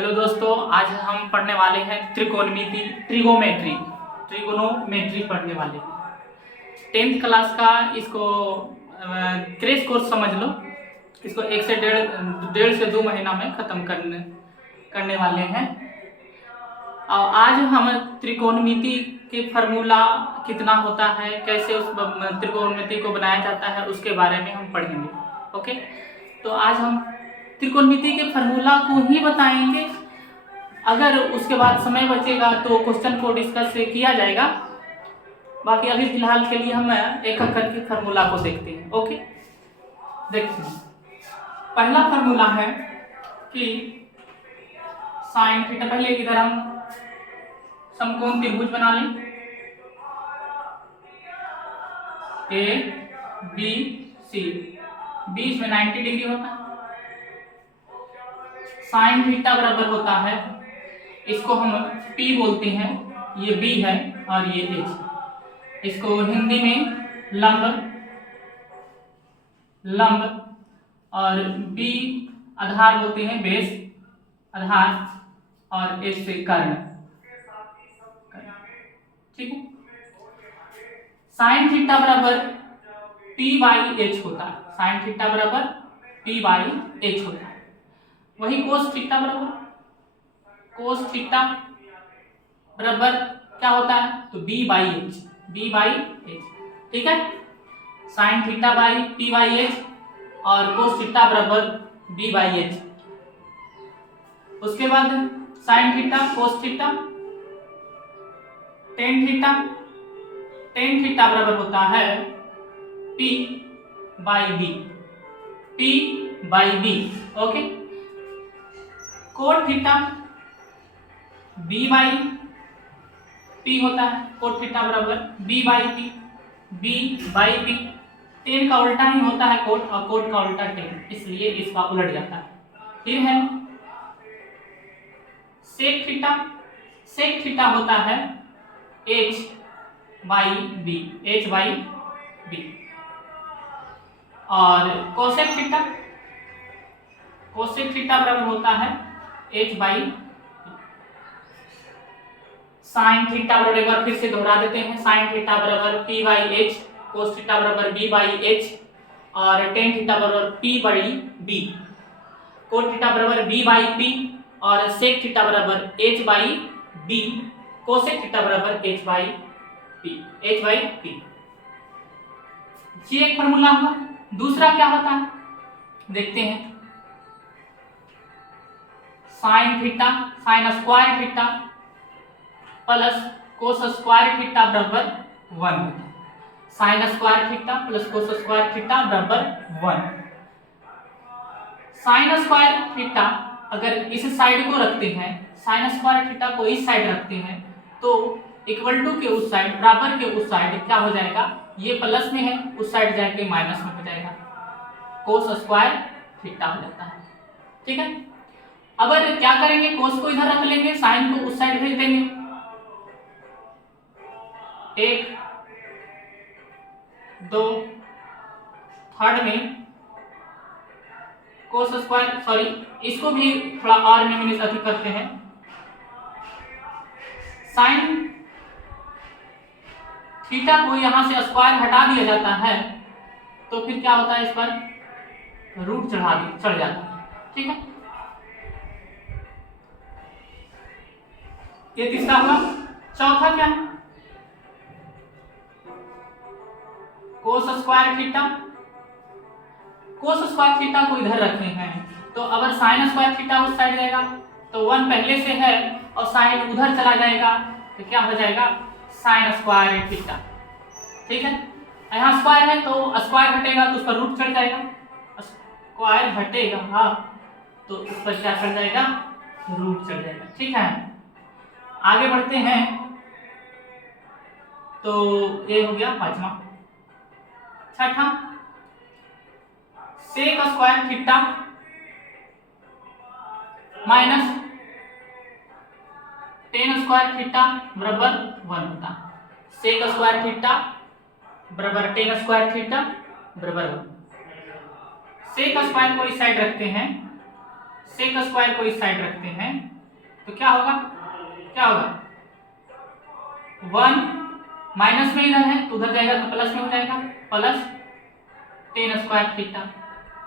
Hello दोस्तों, आज हम पढ़ने वाले हैं ट्रिगोनोमेट्री पढ़ने वाले हैं। 10th क्लास का इसको क्रैश कोर्स समझ लो। इसको 1 से 1.5 से 2 महीना में ख़त्म करने वाले हैं। और आज हम त्रिकोणमिति के फार्मूला कितना होता है, कैसे उस त्रिकोणमिति को बनाया जाता है, उसके बारे में हम पढ़ेंगे। ओके, तो आज हम त्रिकोणमिति के फार्मूला को ही बताएंगे। अगर उसके बाद समय बचेगा तो क्वेश्चन को डिस्कस किया जाएगा। बाकी अभी फिलहाल के लिए हम एक एक करके फार्मूला को देखते हैं। ओके, देखते हैं। पहला फार्मूला है कि साइन थीटा, पहले इधर हम समकोण त्रिभुज बना लें, ए बी सी। बी इसमें 90 डिग्री होता है। साइन थीटा बराबर होता है, इसको हम P बोलते हैं, ये B है और ये H। इसको हिंदी में लंब और B आधार बोलते हैं, बेस आधार, और H से कर्ण। ठीक है। साइन थीटा बराबर P/H होता है। साइन थीटा बराबर P/H होता है। वही कोस थीटा बराबर क्या होता है, तो B/H। ठीक है। साइन थीटा बाई P/H और कोस थीटा बराबर B/H। उसके बाद sine theta, cos theta, ten theta बराबर होता है P/B। Okay. Cot theta B/P होता है। कोट थीटा बराबर B/P। टेन का उल्टा ही होता है कोट, और कोट का उल्टा टेन, इसलिए इसका उलट जाता है। फिर है सेक थीटा होता है H/B। और कोसेक थीटा बराबर होता है H/B। साइन थीटा बराबर, एक बार फिर से दोहरा देते हैं, साइन थीटा बराबर P/H, कोस थीटा बराबर B/H और टेन थीटा बराबर P/B। कोट थीटा बराबर B/P और सेक थीटा बराबर H/B। कोसेक थीटा बराबर H/P। ये एक फार्मूला हुआ। दूसरा क्या होता है, देखते हैं। Sine square theta plus cos square theta बराबर 1। Sine square theta plus cos square theta बराबर 1। साइन स्क्वायर थीटा अगर इस साइड को रखते हैं, साइन स्क्वायर थीटा को इस साइड रखते हैं, तो इक्वल टू के उस साइड, बराबर के उस साइड क्या हो जाएगा, ये प्लस में है, उस साइड जाके माइनस में हो जाएगा, कोस स्क्वायर थीटा हो जाता है। ठीक है। अब क्या करेंगे, कोस को इधर रख लेंगे, साइन को उस साइड भेज देंगे। 1 2 थर्ड में कोस स्क्वायर, सॉरी इसको भी थोड़ा और में अधिक करते हैं। साइन थीटा को यहां से स्क्वायर हटा दिया जाता है, तो फिर क्या होता है, इस पर रूट चढ़ जाता है। ठीक है। ये तीसरा हुआ। चौथा क्या है, कोस स्क्वायर थीटा को इधर रखे हैं, तो अगर साइन स्क्वायर थीटा उस साइड जाएगा तो 1 पहले से है और साइन उधर चला जाएगा, तो क्या हो जाएगा, साइन स्क्वायर थीटा। ठीक है। यहाँ स्क्वायर है तो स्क्वायर हटेगा तो उस पर रूट चढ़ जाएगा, स्क्वायर हटेगा हाँ, तो उस पर क्या चढ़ जाएगा, रूट चढ़ जाएगा। ठीक है। आगे बढ़ते हैं, तो ये हो गया पांचवा। छठा, sec square theta minus ten square theta बराबर 1 होता है। सेक स्क्वायर थीटा बराबर टेन स्क्वायर थीटा बराबर 1। सेक स्क्वायर को इस साइड रखते हैं, सेक स्क्वायर को इस साइड रखते हैं तो क्या होगा, क्या होगा, 1 माइनस में इधर है तो उधर जाएगा तो प्लस में हो जाएगा, प्लस टेन स्क्वायर थीटा।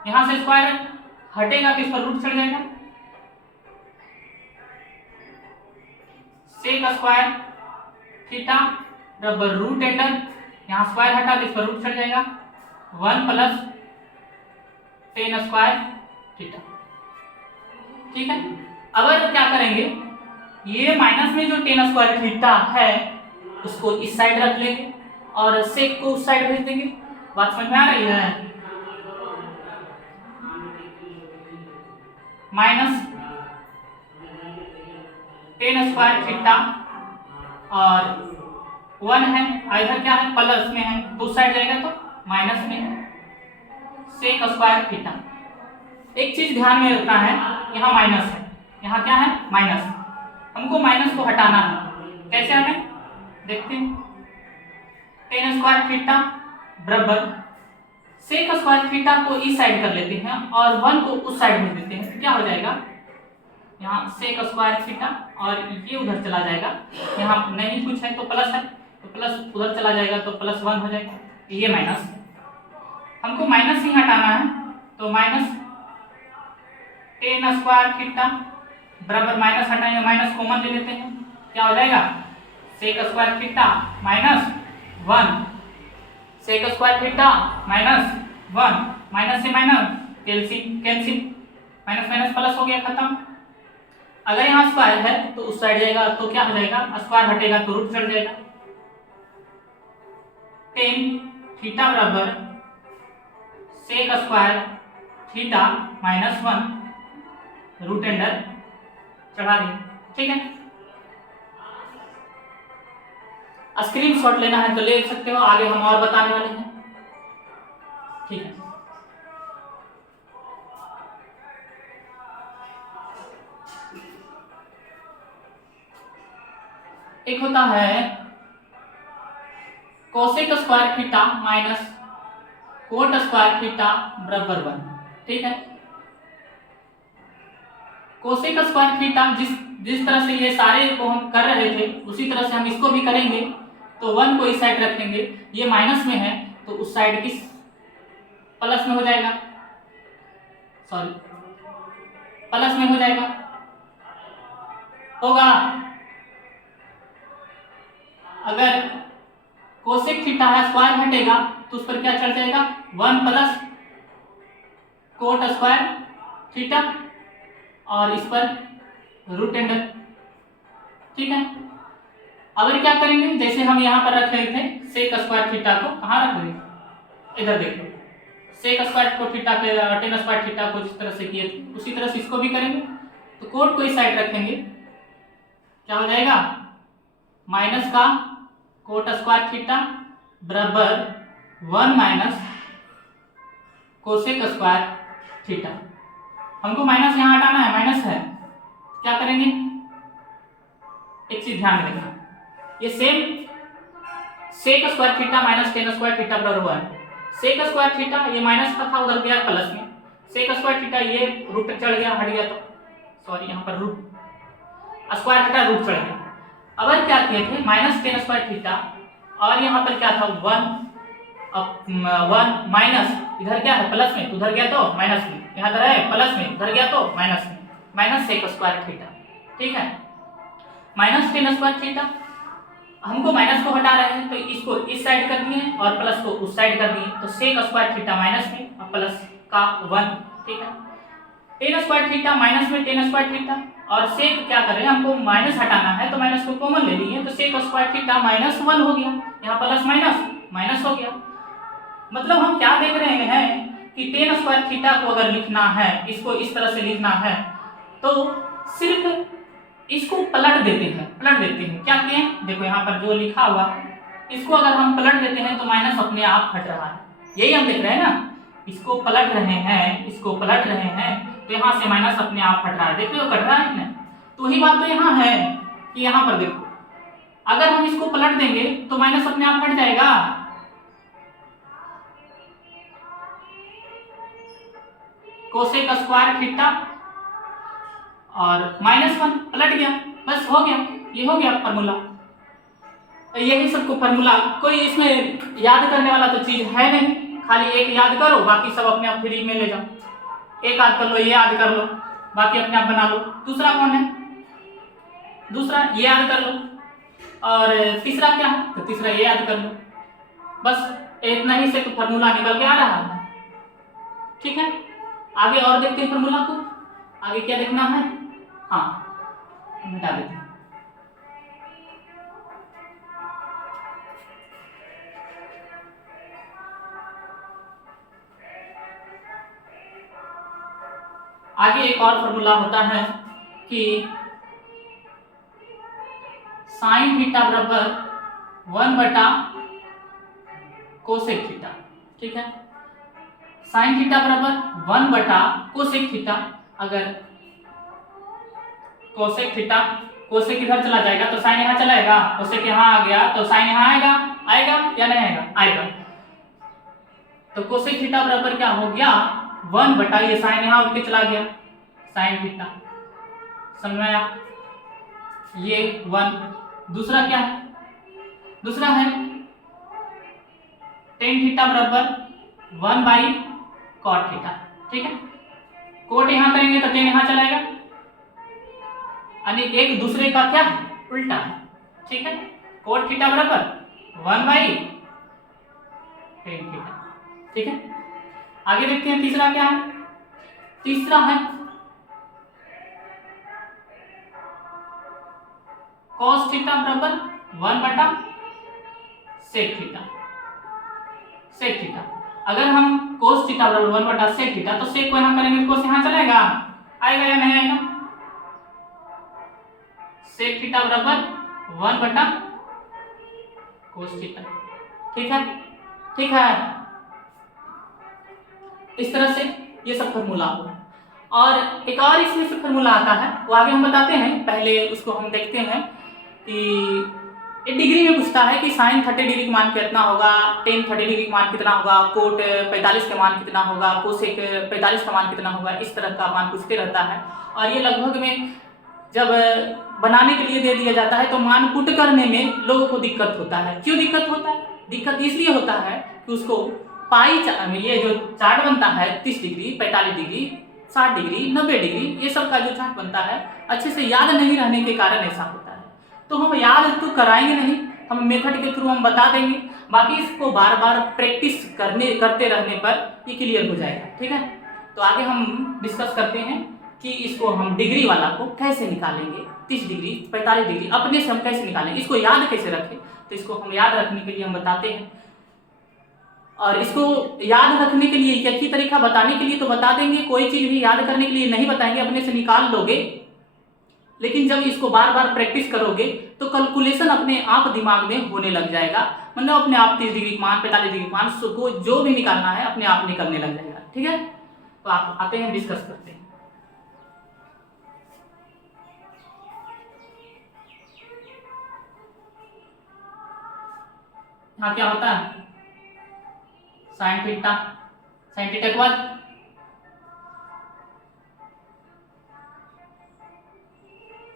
यहां से स्क्वायर हटेगा तो इस पर रूट चढ़ जाएगा, सेक स्क्वायर थीटा बराबर रूट अंडर, यहाँ स्क्वायर हटा तो इस पर रूट चढ़ जाएगा, 1 प्लस टेन स्क्वायर थीटा। ठीक है, अब क्या करेंगे, ये माइनस में जो टेन स्क्वायर थीटा है उसको इस साइड रख लेंगे और सेक को उस साइड भेज देंगे। बात समझ में आ रही है? माइनस टेन स्क्वायर थीटा और 1 है, इधर क्या है, प्लस में है तो उस साइड जाएगा तो माइनस में है, सेक स्क्वायर थीटा। एक चीज ध्यान में रखना है, यहाँ माइनस है, यहाँ क्या है, माइनस। हमको माइनस को हटाना है, कैसे हमें देखते हैं, टेन स्क्वायर थीटा बराबर सेक स्क्वायर थीटा को इस साइड कर लेते हैं और 1 को उस साइड भेज देते हैं तो क्या हो जाएगा, यहाँ सेक स्क्वायर थीटा और ये उधर चला जाएगा, यहाँ नहीं कुछ है तो प्लस है तो प्लस उधर चला जाएगा तो +1 हो जाएगा, ये माइनस। हमको माइनस ही हटाना है तो माइनस टेन स्क्वायर थीटा बराबर माइनस हटाएंगे, माइनस कॉमन ले लेते हैं, क्या हो जाएगा, sec square theta -1, sec square theta -1, minus से minus cancel, minus minus plus हो गया, खत्म। अगर यहाँ स्क्वायर है तो उस साइड जाएगा तो क्या हो जाएगा, स्क्वायर हटेगा तो रूट चढ़ जाएगा, टेन थीटा बराबर sec square theta -1 root under चढ़ा देंगे। ठीक है, स्क्रीनशॉट लेना है तो ले सकते हो, आगे हम और बताने वाले हैं। ठीक है, एक होता है cosec square theta minus cot square theta बराबर 1। ठीक है, कोसेक स्क्वायर थीटा जिस तरह से ये सारे को हम कर रहे थे उसी तरह से हम इसको भी करेंगे। तो 1 को इस साइड रखेंगे, ये माइनस में है तो उस साइड किस प्लस में हो जाएगा, सॉरी प्लस में हो जाएगा, होगा। अगर कोसेक थीटा है, स्क्वायर हटेगा तो उस पर क्या चढ़ जाएगा, 1 प्लस कोट स्क्वायर थीटा और इस पर रूट अंडर। ठीक है, अगर क्या करेंगे, जैसे हम यहाँ पर रख रहे थे सेक स्क्वायर थीटा को, कहाँ रख देंगे, इधर देखो, सेक स्क्वायर को थीटा के टेन स्क्वायर थीटा को जिस तरह से किए थे उसी तरह से इसको भी करेंगे। तो कोट को इस साइड रखेंगे, क्या हो जाएगा, माइनस का कोट स्क्वायर थीटा बराबर 1 माइनस कोसेक स्क्वायर थीटा। हमको माइनस यहाँ हटाना है, माइनस है, क्या करेंगे, एक चीज ध्यान रखना, ये same sec square theta minus ten square theta बराबर 1, सेक स्क्वायर थीटा ये माइनस का था उधर गया प्लस में, सेक स्क्वायर थीटा ये रूट चढ़ गया, हट गया, तो सॉरी यहाँ पर रूट स्क्वायर थीटा रूट चढ़ गया। अब क्या किए थे, माइनस टेन स्क्वायर थीटा और यहाँ पर क्या था 1 माइनस, इधर क्या है प्लस में, उधर गया तो माइनस में, यहाँ पर है प्लस में, उधर गया तो माइनस में, माइनस सेक स्क्वायर थीटा। ठीक है, माइनस टेन स्क्वायर थीटा, हमको माइनस को हटा रहे हैं तो इसको इस साइड कर दिए और प्लस को उस साइड कर दिए, तो सेक स्क्वायर थीटा माइनस में और प्लस का 1। ठीक है, टेन स्क्वायर थीटा माइनस में टेन स्क्वायर थीटा और सेक क्या करें, हमको माइनस हटाना है तो माइनस को कॉमन ले लिए, तो सेक स्क्वायर थीटा -1 हो गया, यहाँ प्लस माइनस माइनस हो गया। मतलब हम क्या देख रहे हैं कि टेन स्क्वायर थीटा को अगर लिखना है, इसको इस तरह से लिखना है तो सिर्फ इसको पलट देते हैं, क्या किए, देखो यहाँ पर जो लिखा हुआ इसको अगर हम पलट देते हैं तो माइनस अपने आप हट रहा है, यही हम देख रहे हैं ना, इसको पलट रहे हैं, इसको पलट रहे हैं तो यहाँ से माइनस अपने आप हट रहा है, देख रहे हो कट रहा है ना। तो वही बात तो यहाँ है कि यहाँ पर देखो, अगर हम इसको पलट देंगे तो माइनस अपने आप हट जाएगा, कोसेक स्क्वायर थीटा और -1 पलट गया, बस हो गया, ये हो गया फार्मूला। यही सबको फार्मूला, कोई इसमें याद करने वाला तो चीज है नहीं, खाली एक याद करो, बाकी सब अपने आप फ्री में ले जाओ। एक याद कर लो, ये याद कर लो, बाकी अपने आप बना लो। दूसरा कौन है? दूसरा ये याद कर लो, और तीसरा क्या है? तो तीसरा ये याद कर लो। बस इतना ही से तो फार्मूला निकल के आ रहा है। ठीक है, आगे और देखते हैं फार्मूला को। आगे क्या देखना है? हाँ, मिटा देते हैं। आगे एक और फार्मूला होता है कि साइन थीटा बराबर 1/कोसेक थीटा। ठीक है, साइन थीटा बराबर 1/कोसेक थीटा। अगर कोसेक थीटा, कोसेक इधर चला जाएगा तो साइन यहाँ चलाएगा, कोसेक यहाँ आ गया तो साइन यहाँ आएगा, आएगा या नहीं आएगा? आएगा। तो कोसेक थीटा बराबर क्या हो गया? 1 ये साइन यहाँ उठ के चला गया, साइन थीटा। समझ में आया? ये 1। दूसरा क्या है? दूसरा है टेन थीटा बराबर 1/कॉट थीटा। ठीक है, कोट यहाँ करेंगे तो टेन यहाँ चलाएगा, यानी एक दूसरे का क्या है? उल्टा है। ठीक है, कोट थीटा बराबर 1/टेन थीटा। ठीक है, आगे देखते हैं तीसरा क्या है। तीसरा है कॉस थीटा बराबर 1/सेक थीटा। सेक थीटा, अगर हम कोस थीटा बराबर 1/सेक थीटा, तो सेक को यहाँ करेंगे तो कोस यहाँ चलेगा, आएगा या नहीं आएगा? सेक थीटा बराबर 1/कोस थीटा। ठीक है, ठीक है, इस तरह से ये सब फार्मूला हो। और एक और इसमें से फार्मूला आता है, वो आगे हम बताते हैं, पहले उसको हम देखते हैं कि एक डिग्री में पूछता है कि साइन 30 डिग्री का मान कितना होगा, टेन 30 डिग्री का मान कितना होगा, कोट 45 का मान कितना होगा, कोसेक 45 का मान कितना होगा, इस तरह का मान पूछते रहता है। और ये लगभग में जब बनाने के लिए दे दिया जाता है तो मान पुट करने में लोगों को दिक्कत होता है। क्यों दिक्कत होता है? दिक्कत इसलिए होता है कि उसको पाई ये जो चार्ट बनता है 30 डिग्री, 45 डिग्री, 60 डिग्री, 90 डिग्री, ये सब का जो चार्ट बनता है अच्छे से याद नहीं रहने के कारण ऐसा होता है। तो हम याद तो कराएंगे नहीं, हम मेथड के थ्रू हम बता देंगे, बाकी इसको बार बार प्रैक्टिस करते रहने पर ये क्लियर हो जाएगा। ठीक है, तो आगे हम डिस्कस करते हैं कि इसको हम डिग्री वाला को कैसे निकालेंगे, 30 डिग्री, 45 डिग्री अपने से हम कैसे निकालेंगे, इसको याद कैसे रखें। तो इसको हम याद रखने के लिए हम बताते हैं, और इसको याद रखने के लिए एक ही तरीका बताने के लिए तो बता देंगे, कोई चीज भी याद करने के लिए नहीं बताएंगे, अपने से निकाल लोगे। लेकिन जब इसको बार बार प्रैक्टिस करोगे तो कैलकुलेशन अपने आप दिमाग में होने लग जाएगा, मतलब अपने आप 30 डिग्री मान, 45 डिग्री मान को जो भी निकालना है अपने आप निकलने लग जाएगा। ठीक है, तो आप आते हैं, डिस्कस करते हैं। यहाँ क्या होता है? साइन थीटा, साइन थीटा के बाद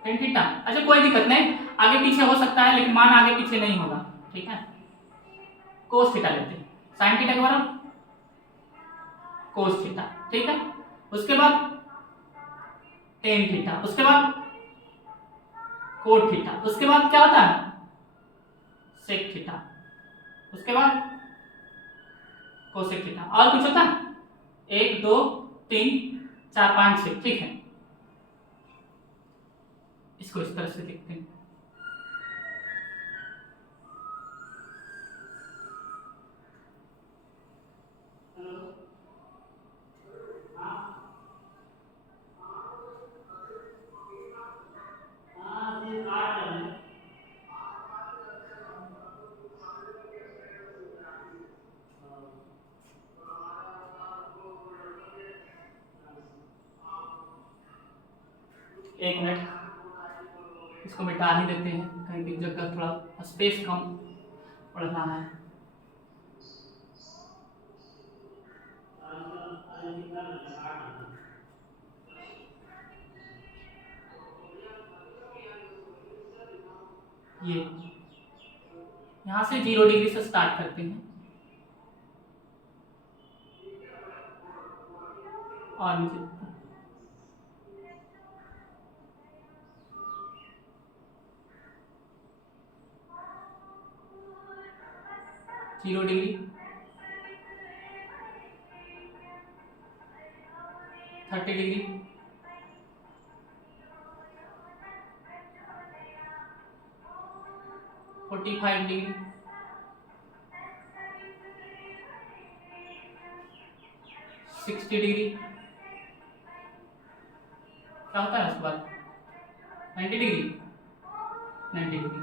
टेन थीटा। अच्छा, कोई दिक्कत नहीं, आगे पीछे हो सकता है लेकिन मान आगे पीछे नहीं होगा। ठीक है, कोस थीटा लेते हैं, साइन थीटा के बराबर कोस थीटा। ठीक है, उसके बाद टेन थीटा, उसके बाद कोट थीटा, उसके बाद क्या होता है? सेक थीटा, उसके बाद कोसेक थीटा। और कुछ होता है? 1 2 3 4 5 6। ठीक है, इसको इस तरह से देखते हैं। एक मिनट, इसको मिटा ही देते हैं, कहीं भी जगह थोड़ा स्पेस कम पड़ रहा है। ये यहाँ से 0 डिग्री से स्टार्ट करते हैं और नीचे 0 डिग्री, 30 डिग्री, 45 डिग्री, 60 डिग्री, क्या होता है उसके बाद 90 डिग्री, 90 डिग्री,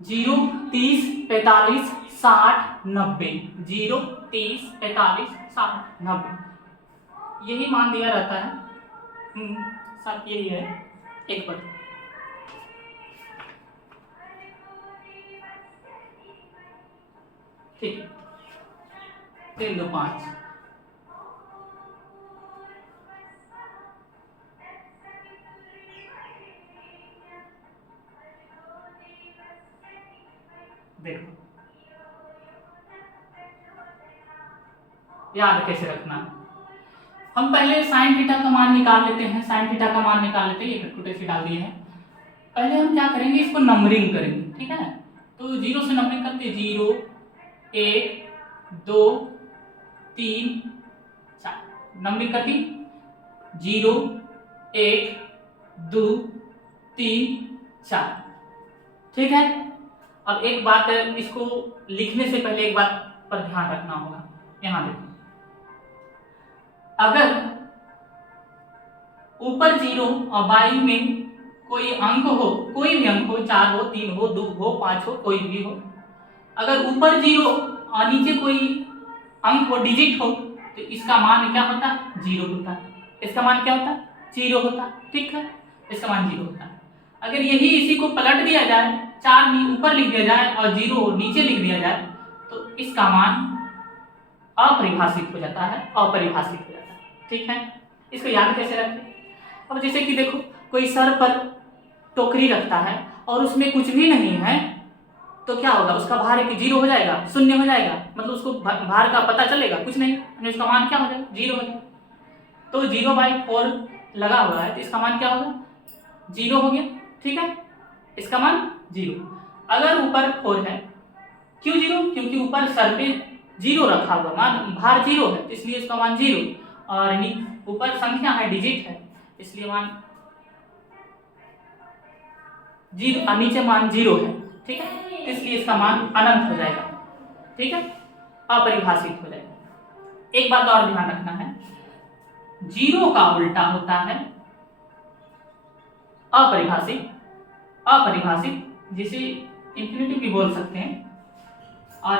0, 30, 45, 60, 90, 0, 30, 45, 60, 90 यही मान दिया रहता है। सब यही है एक पर। ठीक है, 3, 2, 5 देखो याद कैसे रखना। हम पहले साइन थीटा का मान निकाल लेते हैं। साइन थीटा का मान निकाल लेते हैं, ये कटकुटे से डाल दिए हैं। पहले हम क्या करेंगे, इसको नंबरिंग करेंगे। ठीक है, तो 0 से नंबरिंग करते हैं। 0, 1, 2, 3, 4 नंबरिंग करती 0, 1, 2, 3, 4। ठीक है, अब एक बात है, इसको लिखने से पहले एक बात पर ध्यान रखना होगा। यहां देखो, अगर ऊपर 0 और बाई में कोई अंक हो, कोई भी अंक हो, 4 हो, 3 हो, 2 हो, 5 हो, कोई भी हो, अगर ऊपर 0 और नीचे कोई अंक हो, डिजिट हो, तो इसका मान क्या होता है? 0 होता है। इसका मान क्या होता है? 0 होता है। ठीक है, इसका मान 0 होता है। अगर यही इसी को पलट दिया जाए, 4 ऊपर लिख दिया जाए और 0 नीचे लिख दिया जाए, तो इसका मान अपरिभाषित हो जाता है, अपरिभाषित हो जाता है। ठीक है, इसको याद कैसे रखें? अब जैसे कि देखो, कोई सर पर टोकरी रखता है और उसमें कुछ भी नहीं है, तो क्या होगा? उसका भार 0 हो जाएगा, शून्य हो जाएगा, मतलब उसको भार का पता चलेगा कुछ नहीं, उसका मान क्या हो जाएगा? 0 हो जाएगा। तो 0/4 लगा हुआ है, तो इसका मान क्या होगा? 0 हो गया। ठीक है, इसका मान 0। अगर ऊपर 4 है, क्यों 0? क्योंकि ऊपर सर पे 0 रखा हुआ, मान भार 0 है, तो इसलिए इसका मान 0, और ऊपर संख्या है, डिजिट है, इसलिए मान 0, नीचे मान 0 है। ठीक है, इसलिए इसका मान अनंत हो जाएगा। ठीक है, अपरिभाषित हो जाएगा। एक बात और ध्यान रखना है, 0 का उल्टा होता है अपरिभाषित। अपरिभाषित जिसे इंफिनिटी भी बोल सकते हैं, और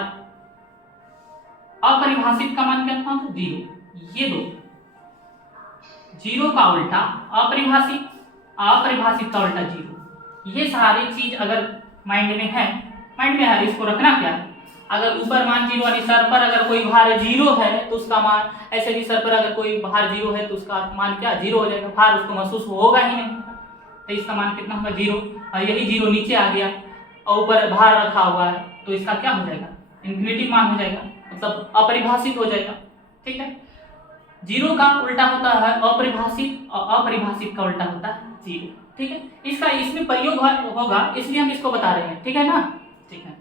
अपरिभाषित का मान क्या था? 0। ये दो 0 का उल्टा अपरिभाषित, अपरिभाषित का उल्टा 0। ये सारी चीज अगर माइंड में है, इसको रखना क्या है? अगर ऊपर मान 0 यानी सर पर अगर कोई भार 0 है तो उसका मान, ऐसे भी सर पर अगर कोई भार 0 है तो उसका मान क्या? 0 हो जाएगा, भार उसको महसूस होगा ही नहीं, तो इसका मान कितना होगा? 0। और यही 0 नीचे आ गया और ऊपर भार रखा हुआ है, तो इसका क्या हो जाएगा? इन्फिनिटी मान हो जाएगा, मतलब अपरिभाषित हो जाएगा। ठीक है, 0 का उल्टा होता है अपरिभाषित, और अपरिभाषित का उल्टा होता है 0। ठीक है, इसका इसमें प्रयोग होगा, इसलिए हम इसको बता रहे हैं। ठीक है ना? ठीक है,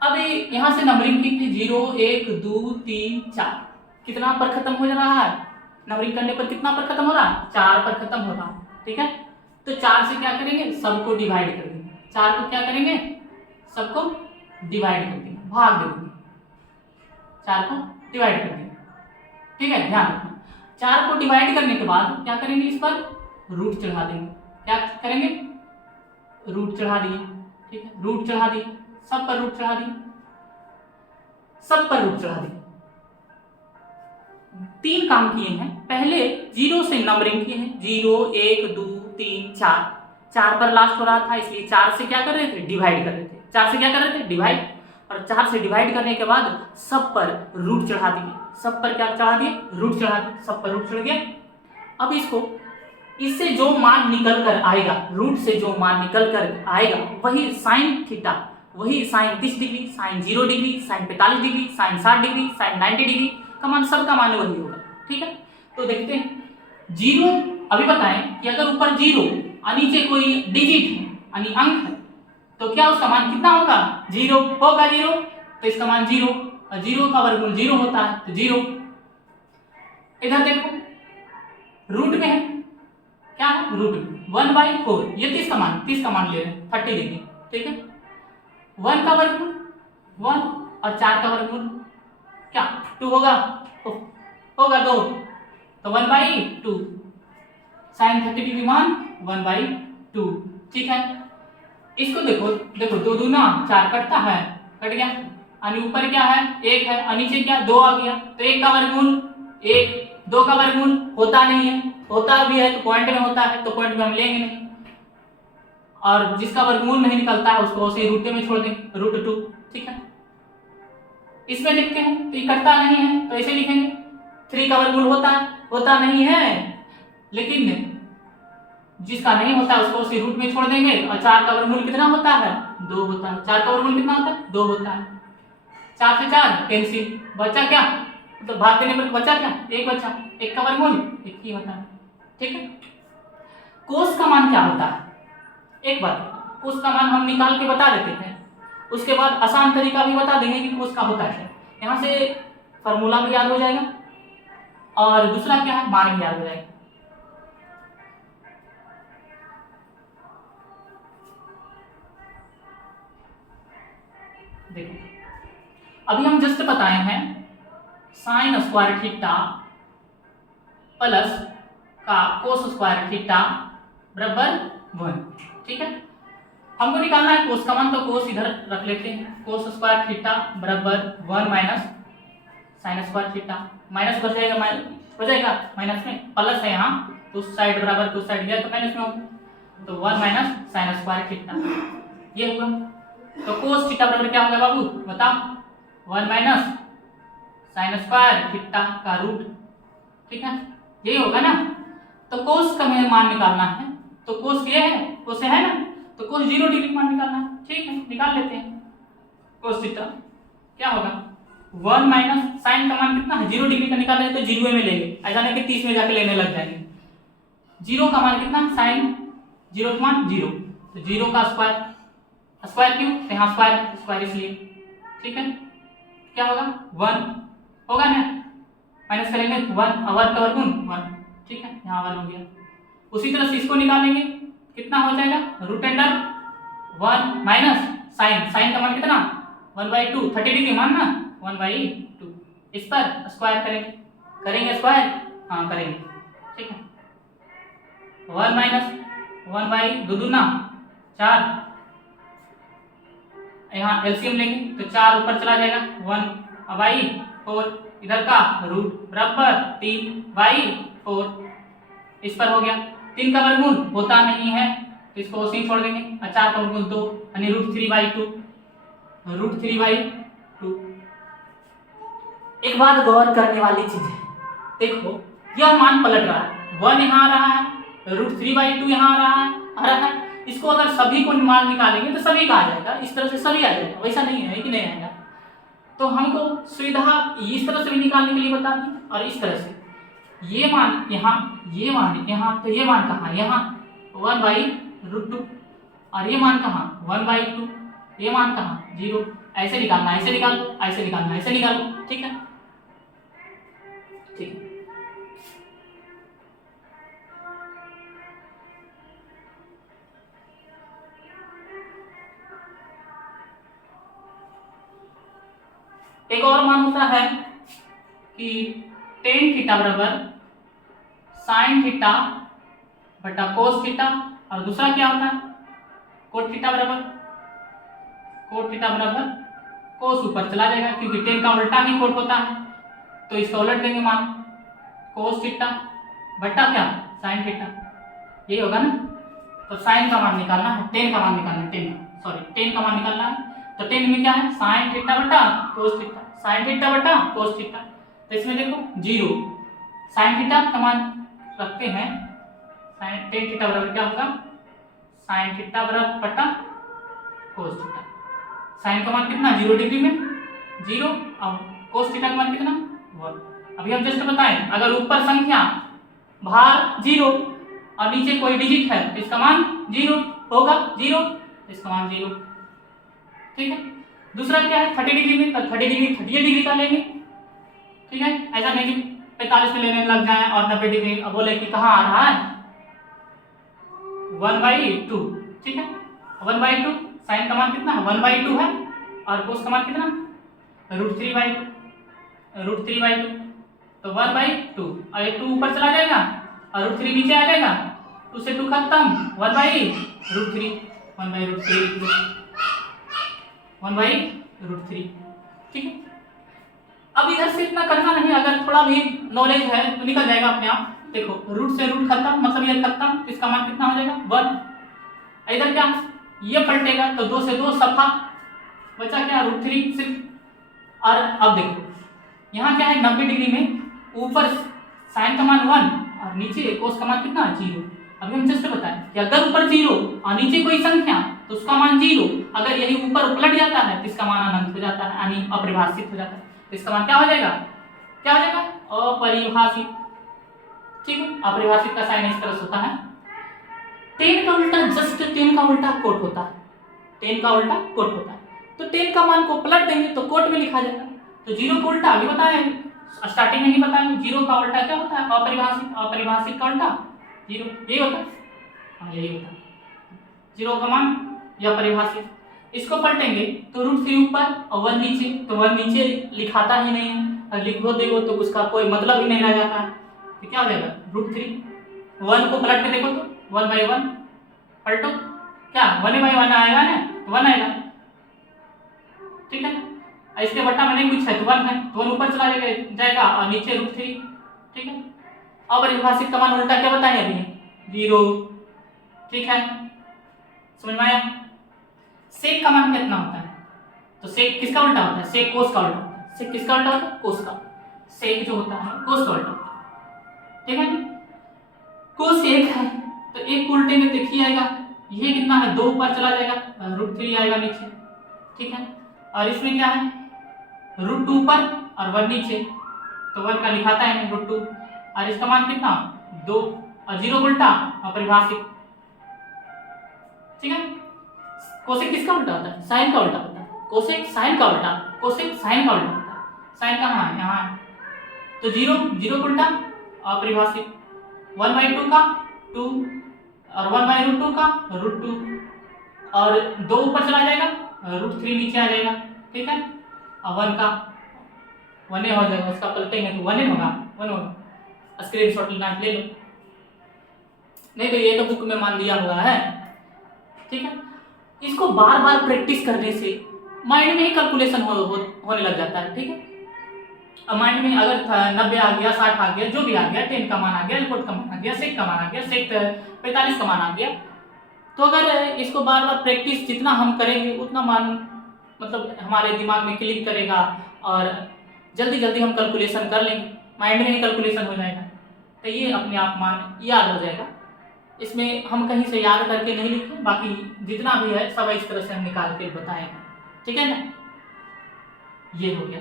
अब यहां से नंबरिंग की थी 0, 1, 2, 3, 4, कितना पर खत्म हो रहा है? नंबरिंग करने पर कितना पर खत्म हो रहा है? 4 पर खत्म हो रहा है। ठीक है, तो 4 से क्या करेंगे? सबको डिवाइड कर देंगे। 4 को क्या करेंगे? सबको डिवाइड कर देंगे, भाग दे देंगे, 4 को डिवाइड कर देंगे। ठीक है, ध्यान रखना, 4 को डिवाइड करने के बाद क्या करेंगे? इस पर रूट चढ़ा देंगे। क्या करेंगे? रूट चढ़ा दिए। ठीक है, रूट चढ़ा दिए, सब पर रूट चढ़ा दिए, सब पर रूट चढ़ा दिए। 3 काम किए हैं। पहले 0 से नंबरिंग किए हैं, 0, 1, 2, 3, 4। 4 पर लास्ट हो रहा था, इसलिए 4 से क्या कर रहे थे? डिवाइड कर रहे थे। 4 से क्या कर रहे थे? डिवाइड। और 4 से डिवाइड करने के बाद सब पर रूट चढ़ा दिए। सब पर क्या चढ़ा दिए? रूट चढ़ा दिए, सब पर रूट चढ़ गया। अब इसको इससे जो मान निकल कर आएगा, रूट से जो मान निकल कर आएगा वही साइन थीटा, वही sine 30 degree, sine 0 degree, sine 45 degree, sine 60 degree, sine 90 degree का मान, सबका मान वही होगा। ठीक है, तो देखते हैं जीरो। अभी बताएं कि अगर ऊपर जीरो और नीचे कोई डिजिट है यानी अंक है तो क्या उसका मान कितना होगा? जीरो होगा। जीरो तो इसका मान जीरो, और जीरो का वर्गमूल जीरो होता है तो जीरो। इधर देखो रूट में है, क्या है? रूट में 1/4, ये 30 का मान ले रहे हैं 30 डिग्री। ठीक है, 1 का वर्गमूल 1 और 4 का वर्गमूल क्या 2 होगा? होगा 2, तो 1/2 साइन 30 डिग्री मान 1/2। ठीक है, इसको देखो, देखो 2 दूना 4 कटता है, कट गया। और ऊपर क्या है? 1 है, और नीचे क्या 2 आ गया, तो 1 का वर्गमूल 1, 2 का वर्गमूल होता नहीं है, होता भी है तो पॉइंट में होता है, तो पॉइंट में हम लेंगे नहीं, और जिसका वर्गमूल नहीं निकलता है उसको उसे रूटे में छोड़ देंगे, √2। ठीक है, इसमें देखते हैं तो ये कटता नहीं है तो ऐसे लिखेंगे 3 का वर्गमूल होता नहीं है, लेकिन जिसका नहीं होता है उसको उसी रूट में छोड़ देंगे। और 4 का वर्गमूल कितना होता है? 2 होता है। 4 का वर्गमूल कितना होता है? 2 होता है। 4 से 4 कैंसिल, बचा क्या? तो भाग देने पर बचा क्या? 1 बचा, 1 का वर्गमूल 1 ही होता है। ठीक है, कोस का मान क्या होता है? एक बार कोस का मान हम निकाल के बता देते हैं, उसके बाद आसान तरीका भी बता देंगे कि कोस का होता है। यहाँ से फॉर्मूला भी याद हो जाएगा और दूसरा क्या है, मान भी याद हो जाएगा। देखो अभी हम जस्ट बताए हैं साइन स्क्वायर थीटा प्लस का कोस स्क्वायर थीटा बराबर 1। ठीक है, हमको निकालना है कोस का मान, तो कोस इधर रख लेते हैं। कोस स्क्वायर थीटा बराबर 1 minus sine square theta, minus हो जाएगा माइनस में, प्लस है यहाँ तो उस साइड बराबर तो उस साइड गया तो माइनस में होगा, तो 1 माइनस साइन स्क्वायर थीटा ये हुआ। तो कोस थीटा बराबर क्या होगा बाबू बताओ? 1 माइनस साइन स्क्वायर थीटा का रूट। ठीक है, यही होगा ना। तो कोस का मान निकालना है, तो कोस ये है, कोस है ना, तो कोस 0 डिग्री मान निकालना है। ठीक है, निकाल लेते हैं। कोस थीटा क्या होगा? 1 माइनस साइन का मान कितना है? 0 डिग्री का निकाल रहे तो 0 में लेंगे, ऐसा नहीं कि 30 में जाके लेने लग जाएंगे। 0 का मान कितना? साइन 0 का मान 0, तो 0 का स्क्वायर, स्क्वायर क्यों? तो यहाँ स्क्वायर इसलिए। ठीक है, क्या होगा? 1 होगा ना, माइनस करेंगे 1 और 1 का वर्गमूल 1। ठीक है, यहाँ 1 हो गया। उसी तरह से इसको निकालेंगे, कितना हो जाएगा? √1 माइनस साइन का मान कितना? 1/2, 30 डिग्री मान ना 1/2। इस पर स्क्वायर करेंगे स्क्वायर, हाँ करेंगे। ठीक है, 1 माइनस 1/2 दूना 4, यहाँ एलसीएम लेंगे तो 4 ऊपर चला जाएगा 1/4, इधर का रूट बराबर 3/4, इस पर हो गया। 3 का वर्गमूल होता नहीं है तो इसको उसी छोड़ देंगे, और 4 का वर्गमूल 2 यानी √3/2। एक बात गौर करने वाली चीज है, देखो यह मान पलट रहा है, 1 यहाँ आ रहा है, √3/2 यहाँ आ रहा है। इसको अगर सभी को मान निकालेंगे तो सभी का आ जाएगा, इस तरह से सभी आ जाएगा, वैसा नहीं है कि नहीं आएगा। तो हमको सुविधा इस तरह से भी निकालने के लिए बता दी, और इस तरह से ये मान यहाँ, ये मान यहाँ, तो ये मान कहाँ? यहाँ 1/√2, और ये मान कहाँ? 1/2, ये मान कहाँ? 0। ऐसे निकालना, ऐसे निकालो, ऐसे निकालना, ऐसे निकालो। ठीक है, ठीक है। एक और मान होता है कि tan थीटा बराबर साइन थीटा बटा कोस थीटा, और दूसरा क्या होता है? कोट थीटा बराबर कोस ऊपर चला जाएगा क्योंकि tan का उल्टा ही कोट होता है, तो इसका उलट देंगे मान, कोस थीटा बटा क्या? साइन थीटा, यही होगा ना। तो साइन का मान निकालना है, tan का मान निकालना है, tan का मान निकालना है। तो tan में क्या है? साइन थीटा बटा कोस थीटा, साइन थीटा बटा कोस थीटा। तो इसमें देखो 0, साइन थीटा का मान रखते हैं साइन टेन थीटा बराबर क्या होगा, साइन थीटा बराबर बटा कोस थीटा। साइन का मान कितना 0 डिग्री में 0 और कोस थीटा का मान कितना 1। अभी हम जस्ट बताएं अगर ऊपर संख्या बाहर 0 और नीचे कोई डिजिट है तो इसका मान 0 होगा, 0 इसका मान 0। ठीक है, दूसरा क्या है 30 डिग्री में, तो 30 डिग्री 30 डिग्री का लेंगे। ठीक है, ऐसा नहीं कि 45 में लेने लग जाए और 90 डिग्री बोले कि कहाँ आ रहा है 1/2। ठीक है, 1/2 साइन का मान कितना है 1/2 है और कोस का मान कितना √3/2 तो 1/2 और ये 2 ऊपर चला जाएगा और √3 नीचे आ जाएगा, 2 से 2 खत्म 1/√3 1/√3। ठीक है, अब इधर से इतना करना नहीं, अगर थोड़ा भी नॉलेज है तो निकल जाएगा अपने आप। देखो रूट से रूट खत्म मतलब ये खत्म, इसका मान कितना हो जाएगा 1। इधर क्या ये पलटेगा तो 2 से 2 सफा, बचा क्या √3 सिर्फ। और अब देखो यहाँ क्या है 90 डिग्री में ऊपर साइन का मान 1 और नीचे कोस का मान कितना 0। अभी हम जस्ट बताएं कि अगर ऊपर 0 और नीचे कोई संख्या तो उसका मान 0, अगर यही ऊपर उलट जाता है तो इसका मान अनंत हो जाता है यानी अपरिभाषित हो जाता है। तो इसका मान क्या हो जाएगा अपरिभाषित। ठीक है, अपरिभाषित का साइन इस तरह से होता है। 10 का उल्टा जस्ट 10 का उल्टा कोट होता है, 10 का उल्टा कोट होता है। तो 10 का मान को पलट देंगे तो कोट में लिखा जाएगा। तो 0 का उल्टा अभी बताए स्टार्टिंग में ही बताएंगे, 0 का उल्टा क्या होता है अपरिभाषित, अपरिभाषित का उल्टा 0 यही होता है। हाँ यही होता है 0 का मान या परिभाषित। इसको पलटेंगे तो √3 ऊपर और 1 नीचे, तो 1 नीचे लिखाता ही नहीं है, और लिख दो देखो तो उसका कोई मतलब ही नहीं रह जाता है। तो क्या हो जाएगा √3 1 को पलट के देखो तो 1/1 पलटो क्या 1/1 आएगा ना, 1 आएगा। ठीक है, इसके बट्टा में नहीं कुछ है तो 1 है, तो 1 ऊपर चला जाएगा और नीचे √3। ठीक है, अब परिभाषित का मान उल्टा क्या बताएं अभी 0। ठीक है, समझ में आया। सेक का मान कितना होता है, तो सेक किसका उल्टा होता है सेक कोस का उल्टा होता है। सेक किसका उल्टा होता है कोस का, सेक जो होता है कोस का उल्टा होता है। ठीक है, कोस 1 है तो 1 को उल्टे में देखिए आएगा ये कितना है 2 ऊपर चला जाएगा √3 आएगा नीचे। ठीक है, और इसमें क्या है √2 ऊपर और 1 नीचे, तो 1 का लिखाता है √2 और इसका मान कितना 2 और 0 उल्टा अपरिभाषित। ठीक है, कोसेक किसका उल्टा होता है साइन का उल्टा होता है, कोसेक साइन का उल्टा, कोसेक साइन का उल्टा होता है। साइन कहाँ है यहाँ है, तो 0 उल्टा अपरिभाषित, 1/2 का 2 और 1/√2 का √2 और 2 ऊपर चला जाएगा √3 नीचे आ जाएगा। ठीक है, और 1 का 1 हो जाएगा, उसका पलटेंगे तो 1 होगा 1 होगा। स्क्रीनशॉट लेना ले लो, नहीं तो ये तो बुक में मान दिया हुआ है। ठीक है, इसको बार बार प्रैक्टिस करने से माइंड में ही कैलकुलेशन होने लग जाता है। ठीक है, अब माइंड में अगर 90 आ गया 60 आ गया जो भी आ गया 10 का मान आ गया कोट का मान आ गया सेक का मान आ गया सेक 45 का मान आ गया, तो अगर इसको बार बार प्रैक्टिस जितना हम करेंगे उतना मान मतलब हमारे दिमाग में क्लिक करेगा और जल्दी जल्दी हम कैलकुलेशन कर लेंगे, माइंड में ही कैलकुलेशन हो जाएगा। तो ये अपने आप मान याद हो जाएगा। इसमें हम कहीं से याद करके नहीं लिखे, बाकी जितना भी है सब इस तरह से हम निकाल के बताएंगे। ठीक है ना, ये हो गया।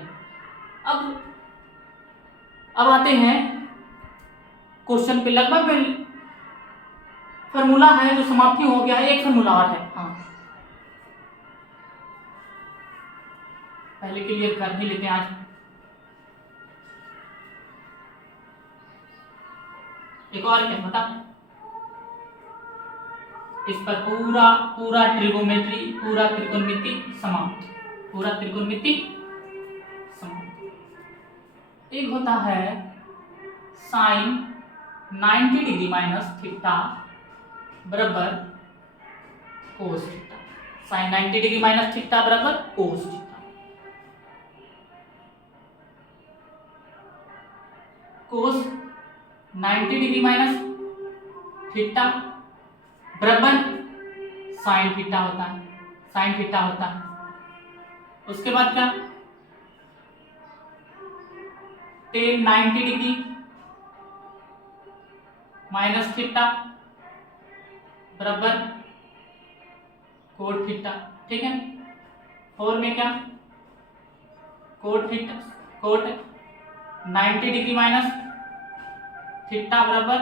अब आते हैं क्वेश्चन पे। लगभग फॉर्मूला है जो समाप्ति हो गया है, एक फॉर्मूला और है। हाँ पहले क्लियर कर ही लेते हैं आज। एक और क्या बता, इस पर पूरा ट्रिगोनोमेट्री पूरा त्रिकोणमिति समाप्त, पूरा त्रिकोणमिति समाप्त। एक होता है साइन 90 डिग्री माइनस थीटा बराबर cos theta, sine 90 degree minus theta बराबर cos theta. Cos 90 degree minus theta बराबर साइन थीटा होता है, साइन थीटा होता है। उसके बाद क्या tan 90 डिग्री माइनस थीटा बराबर कोट थीटा। ठीक है, 4 में क्या cot theta, cot 90 degree minus theta बराबर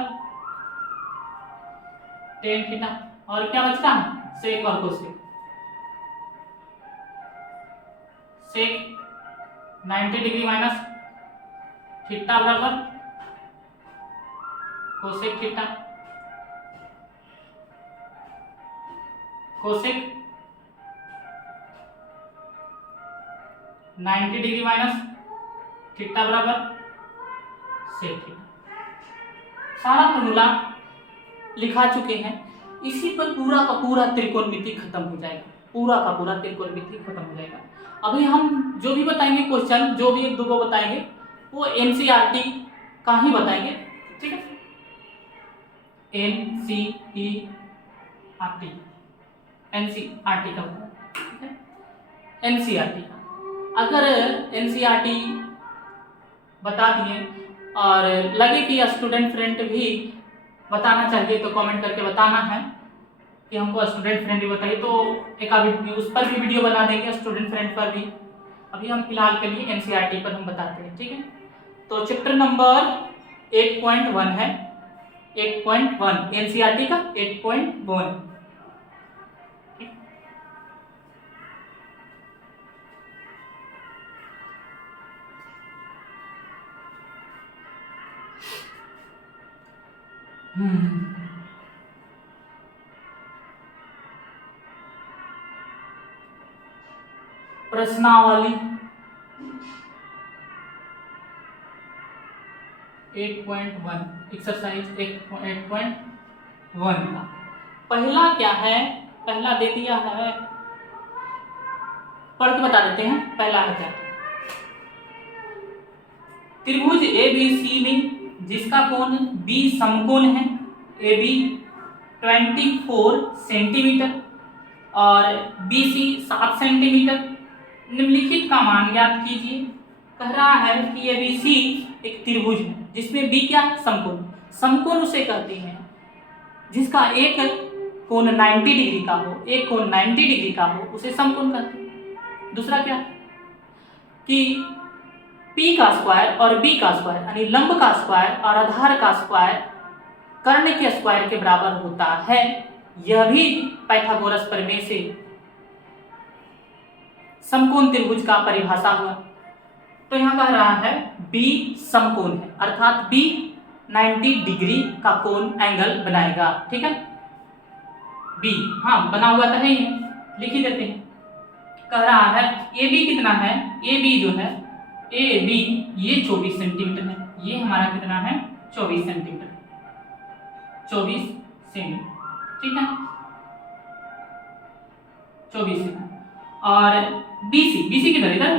टेन थीटा। और क्या बचता है सेक और cosec. Sec 90 degree minus theta बराबर cosec theta. Cosec 90 degree minus theta बराबर सेक थीटा। सारा फॉर्मूला लिखा चुके हैं। इसी पर पूरा का पूरा त्रिकोणमिति खत्म हो जाएगा, पूरा का पूरा त्रिकोणमिति खत्म हो जाएगा। अभी हम जो भी बताएंगे क्वेश्चन, जो भी एक दो को बताएंगे वो एनसीईआरटी का ही बताएंगे। ठीक है, एनसीईआरटी, एनसीईआरटी का बताएंगे। ठीक है, एनसीईआरटी का अगर एनसीईआरटी बता दिए और लगे कि स्टूडेंट फ्रेंड भी बताना चाहिए तो कमेंट करके बताना है कि हमको स्टूडेंट फ्रेंड भी बताइए, तो एक उस पर भी वीडियो बना देंगे, स्टूडेंट फ्रेंड पर भी। अभी हम फिलहाल के लिए एनसीईआरटी पर हम बताते हैं। ठीक है, तो चैप्टर नंबर 8.1 है, 8.1 एनसीईआरटी का 8.1। प्रश्नावली 8.1 एक्सरसाइज 8.1 का पहला क्या है, पहला दे दिया है, पढ़ के बता देते हैं। पहला है क्या, त्रिभुज एबीसी में जिसका कोण बी समकोण है, ए बी 24 सेंटीमीटर और BC 7 सेंटीमीटर, निम्नलिखित का मान ज्ञात कीजिए। कह रहा है कि ABC एक त्रिभुज है जिसमें B क्या है समकोण। समकोण उसे कहते हैं जिसका एक कोण 90 डिग्री का हो, एक कोण 90 डिग्री का हो, उसे समकोण कहते हैं। दूसरा क्या कि P का स्क्वायर और B का स्क्वायर यानी लंब का स्क्वायर और आधार का स्क्वायर कर्ण के स्क्वायर के बराबर होता है। यह भी पाइथागोरस प्रमेय से समकोण त्रिभुज का परिभाषा हुआ। तो यहाँ कह रहा है B समकोण है, अर्थात B 90 डिग्री का कोण एंगल बनाएगा। ठीक है, B हाँ बना हुआ तो है ही, लिख ही देते हैं। कह रहा है AB कितना है, AB जो है AB ये 24 सेंटीमीटर है, ये हमारा कितना है 24 सेंटीमीटर, 24 सेंटीमीटर। ठीक है, 24 सेंटीमीटर। और BC किधर, इधर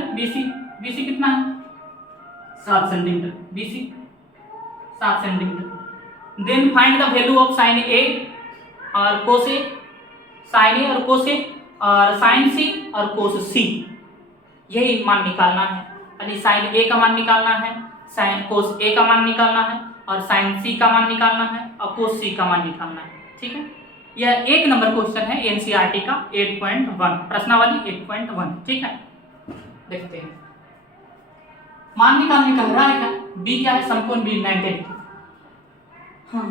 BC कितना है 7 centimetre, BC 7 centimetre. Then find the value of sine A और कोस A, साइन A और कोस A और साइन C और कोस C, यही मान निकालना है। यानी साइन A का मान निकालना है, साइन कोस A का मान निकालना है और साइन C का मान निकालना है और कोस C का मान निकालना है। ठीक है, यह 1 नंबर क्वेश्चन है एनसीईआरटी का 8.1 प्रश्नावली 8.1। ठीक है, देखते हैं मान निकालने का रहा है क्या, B क्या है समकोण B 90 डिग्री। हाँ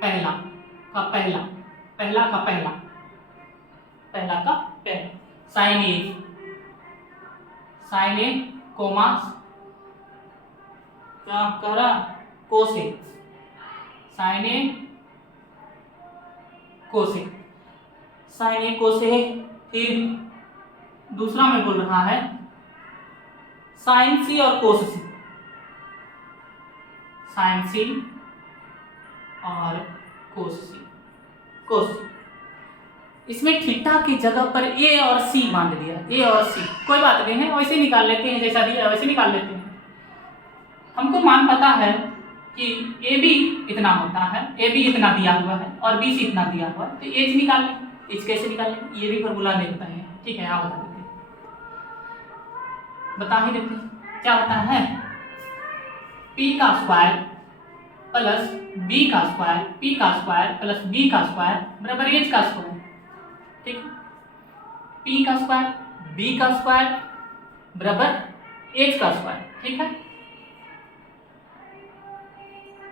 पहला का पहला, पहला का पहला, पहला का पहला साइन ए कोमा क्या कह रहा कोस ए, साइन ए कोस ए, साइन ए कोस ए। फिर दूसरा में बोल रहा है साइन सी और कोस सी, साइन सी और कोस सी, कोस सी। इसमें थीटा की जगह पर ए और सी मान दिया, ए और सी कोई बात नहीं है, वैसे निकाल लेते हैं, जैसा दिया वैसे निकाल लेते हैं। हमको मान पता है कि ए बी इतना होता है, ए बी इतना दिया हुआ है और बी सी इतना दिया हुआ है, तो एच निकाल लें। एच कैसे निकालें, ये भी फॉर्मूला देखता है। ठीक है, आप बता देते हैं, बता ही देते हैं क्या होता है। पी का स्क्वायर प्लस बी का स्क्वायर, पी का स्क्वायर प्लस बी का स्क्वायर बराबर एच का स्क्वायर। ठीक, पी का स्क्वायर बी का स्क्वायर बराबर एच का स्क्वायर। ठीक है,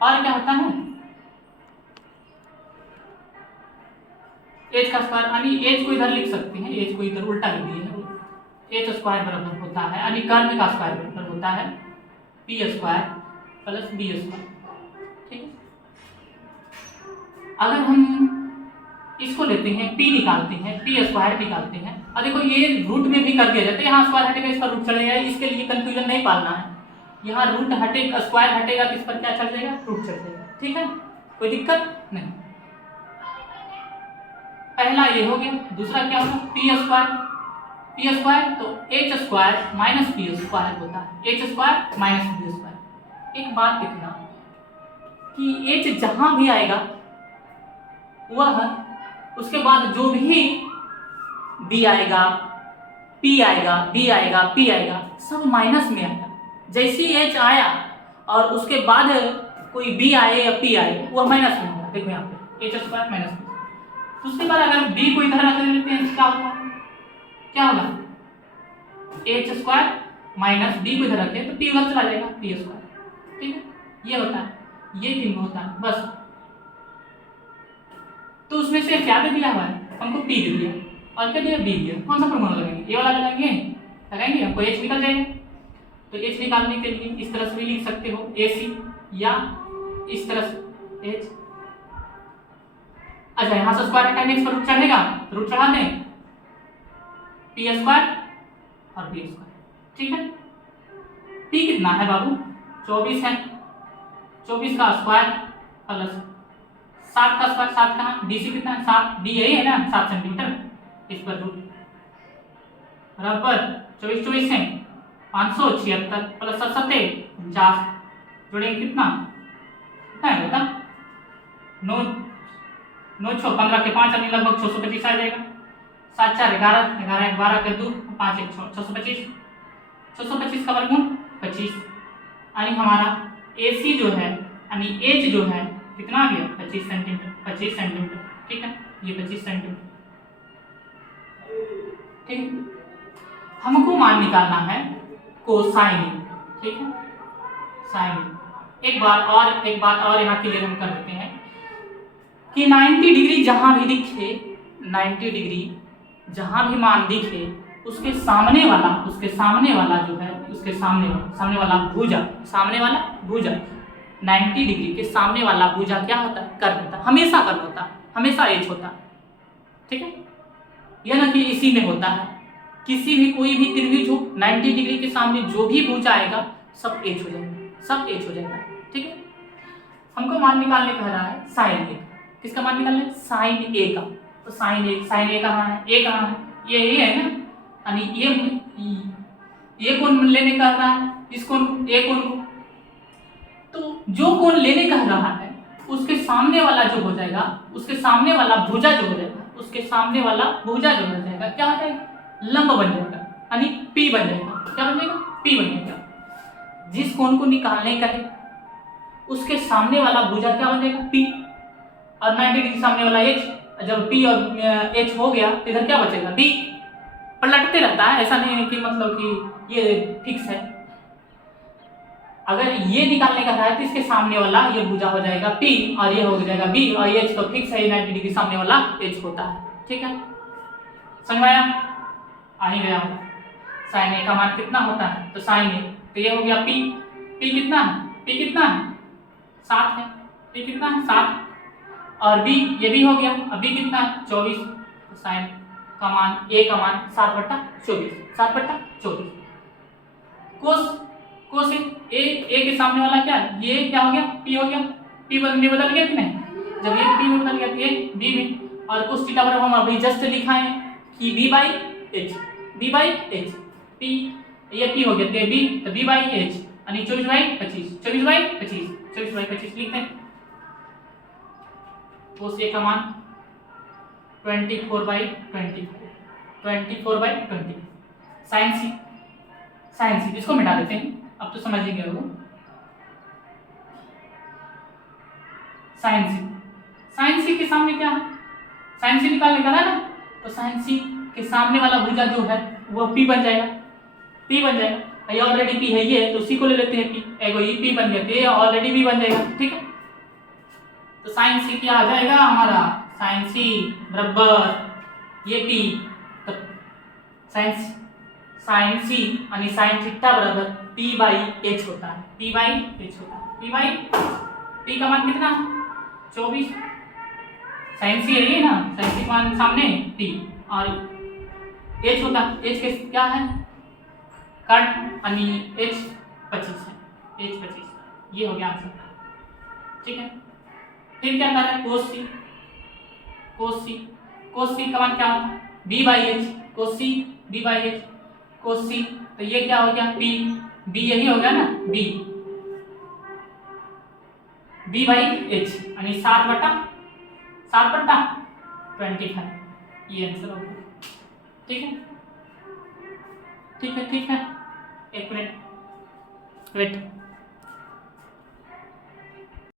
और क्या होता है एच का स्क्वायर, यानी एच को इधर लिख सकते हैं, एच को इधर उल्टा लिख दिए हैं, एच स्क्वायर बराबर होता है, यानी कर्ल का स्क्वायर बराबर होता है P square plus B square. ठीक है, अगर हम इसको लेते हैं पी निकालते हैं, पी स्क्वायर निकालते हैं, और देखो ये रूट में भी कर दिया जाता है, यहाँ स्क्वायर हटेगा इस पर रूट चढ़ेगा, इसके लिए कंफ्यूजन नहीं पालना है, यहाँ रूट हटेगा स्क्वायर हटेगा तो इस पर क्या चढ़ जाएगा, रूट चढ़ जाएगा। ठीक है, कोई दिक्कत नहीं। पहला ये हो गया, दूसरा क्या होगा पी स्क्वायर, पी स्क्वायर तो H square minus P square होता है, H square minus P square. एक बात देखना कि एच जहां भी आएगा वह उसके बाद जो भी बी आएगा, पी आएगा, बी आएगा, पी आएगा, सब माइनस में आएगा। जैसे एच आया और उसके बाद कोई बी आए या पी आए वह माइनस में होगा। देखो यहाँ पे एच स्क्वायर माइनस पी, तो उसके बाद अगर बी को इधर रख लेते हैं तो क्या होगा, क्या होगा एच स्क्वायर माइनस बी को इधर रखे तो पी उधर चला जाएगा, पी स्क्वायर। ठीक है, ये होता है, ये चिन्ह होता है बस। तो उसमें से क्या दे दिया हुआ है हमको, पी दे दिया, और क्या दिया, बी दिया। कौन सा फॉर्मूला लगाएंगे, ये वाला लगाएंगे हमको एच निकल जाएगा। तो एच निकालने के लिए इस तरह से भी लिख सकते हो ए सी, या इस तरह से एच। अच्छा, यहाँ से स्क्वायर हटाएंगे, इस पर रूट चढ़ेगा तो रूट चढ़ा दें, पी स्क्वायर और बी स्क्वायर। ठीक है, पी कितना है बाबू, 24 है, 24 का स्क्वायर प्लस 7 का स्क्वायर, 7 कहाँ, डी सी कितना है 7, डी यही है ना 7 सेंटीमीटर, इस पर रूट बराबर 24 24 है 576 प्लस 7 50, जोड़ेंगे कितना है बेटा, 9 9 6 15 के 5 यानी लगभग 625 आ जाएगा। 7 4 11 11 12 के 2 5 1 625, 625 का वर्गमूल 25, यानी हमारा AC जो है यानी एच जो है कितना आ गया 25 सेंटीमीटर, 25 सेंटीमीटर। ठीक है, ये 25 सेंटीमीटर। ठीक है, हमको मान निकालना है कोसाइन। ठीक है, साइन। एक बात और यहाँ क्लियर हम कर देते हैं कि 90 डिग्री जहां भी दिखे, 90 डिग्री जहां भी मान दिखे, उसके सामने वाला जो है, उसके सामने वाला भुजा, 90 डिग्री के सामने वाला भुजा क्या होता है, कर्व होता है, हमेशा कर्व होता है, हमेशा एच होता है। ठीक है, यह ना कि इसी में होता है, किसी भी कोई भी त्रिभुज हो 90 डिग्री के सामने जो भी भुजा आएगा सब एच हो जाएगा, सब एच हो जाएगा। ठीक है, हमको मान निकालने कह रहा है साइन ए, किसका मान निकालना है, साइन ए का। तो साइन ए कहाँ है, ए कहाँ है, ये है ना, यानी ये कोण लेने कह रहा है, इस कोण ए कोण को, तो जो कोण लेने कह रहा है उसके सामने वाला जो हो जाएगा, उसके सामने वाला भुजा जो हो जाएगा, उसके सामने वाला भुजा जो हो जाएगा क्या हो जाएगा, लंब बन जाएगा, यानी पी बन जाएगा। क्या बन जाएगा, पी बन जाएगा। जिस कोण को निकालने का है उसके सामने वाला भुजा क्या बन जाएगा, पी, और 90 डिग्री सामने वाला एच। जब पी और एच हो गया तो इधर क्या बचेगा, बी। पलटते रहता है, ऐसा नहीं है कि मतलब कि ये फिक्स है। अगर ये निकालने का रहा है तो इसके सामने वाला ये भुजा हो जाएगा P और ये हो जाएगा B, और ये एच तो फिक्स है, 90 डिग्री सामने वाला एच होता है। ठीक है, समझ में आया, आ ही गया। साइन ए का मान कितना होता है, तो साइन ए तो ये हो गया P, P कितना है, P कितना है 7 है, P कितना है 7, और B ये भी हो गया, अब B कितना है 24, तो साइन का मान A का मान 7/24, 7/24। कोस ए के सामने वाला क्या है, ये क्या हो गया, P हो गया, P बदल गया कि नहीं, जब ये P में बदल गया तो ये B में, और कोस थीटा बराबर हम अभी जस्ट लिखा है कि B/H, P ये P हो गया तो B, तो B/H यानी 24/25, 24/25 लिखते हैं। कोस ए का मान 24/24, 24/20। साइन सी इसको मिटा देते हैं, अब तो समझ ही गए हो। साइन सी। साइन सी के सामने क्या है, साइन सी निकालने का है ना, तो साइन सी के सामने वाला भुजा जो है वो पी बन जाएगा, पी बन जाएगा। ये ऑलरेडी पी है ये, तो सी को ले लेते हैं पी, एगो ये पी बन गया, तो ये ऑलरेडी पी बन जाएगा, ठीक है। तो साइन सी क्या आ जाएगा हमारा, साइन सी बराबर ये पी, तो साइन सी यानी साइन थीटा बराबर पी बाई एच होता है, पी बाई एच होता है, पी बाई, पी का मान कितना 24, साइन सी है ये ना, साइन सी मान सामने पी, और एच होता है, एच के क्या है कट यानी एच 25 है, एच 25, ये हो गया आंसर, ठीक है। फिर क्या कर रहा है कोस सी, कोस सी, कोस सी का मान क्या होता है B by H, cos C B by H, cos C, तो ये क्या हो गया पी, बी यही हो गया ना बी, बी बाई एच यानी 7/25, ये आंसर हो गया, ठीक है, ठीक है, ठीक है, एक मिनट वेट।